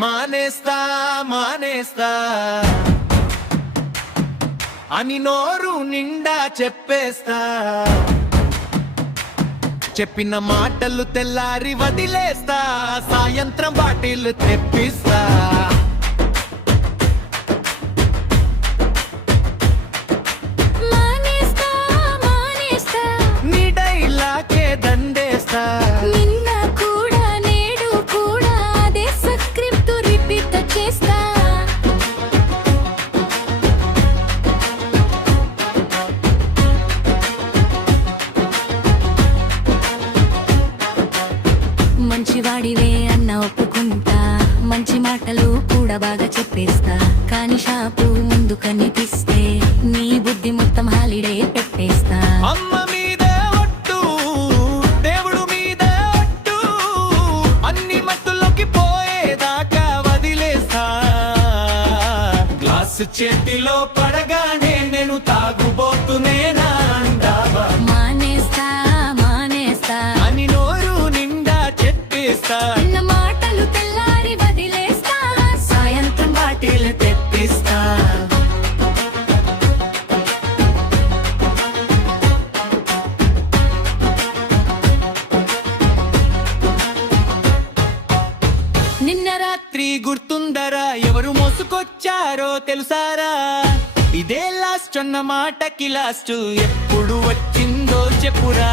మానేస్తా మానేస్తా అని నోరు నిండా చెప్పేస్తా. చెప్పిన మాటలు తెల్లారి వదిలేస్తా, సాయంత్రం బాటిల్ తెప్పిస్తా. నీ డైలాగే దండేస్తా. నిన్న కూడా నేడు కూడా అదే స్క్రిప్ట్ రిపీట్ చేస్తా. మంచివాడివే అన్న ఒప్పుకుంటా, మంచి మాటలు కూడా బాగా చెప్పేస్తా. కానీ షాపు ముందు కనిపిస్తే నీ బుద్ధి మొత్తం హాలిడే పెట్టేస్తా. అమ్మ మీదే ఒట్టు, దేవుడు మీదే ఒట్టు, అన్ని మత్తులోకి పోయేదాకా వదిలేస్తా. గ్లాసు చేతిలో పడగానే నేను తాగుబోతునేనా అంటావా? మానేస్తా మానేస్తా అని నోరు నిండా చెప్పేస్తా. నిన్న మాటలు తెల్లారి వదిలేస్తా, సాయంత్రం బాటిల్ తెప్పిస్తా. నిన్న రాత్రి గుర్తుందరా, ఎవరు మోసుకొచ్చారో తెలుసారా? ఇదే లాస్ట్ అన్న మాటకి లాస్ట్ ఎప్పుడు వచ్చిందో చెప్పురా.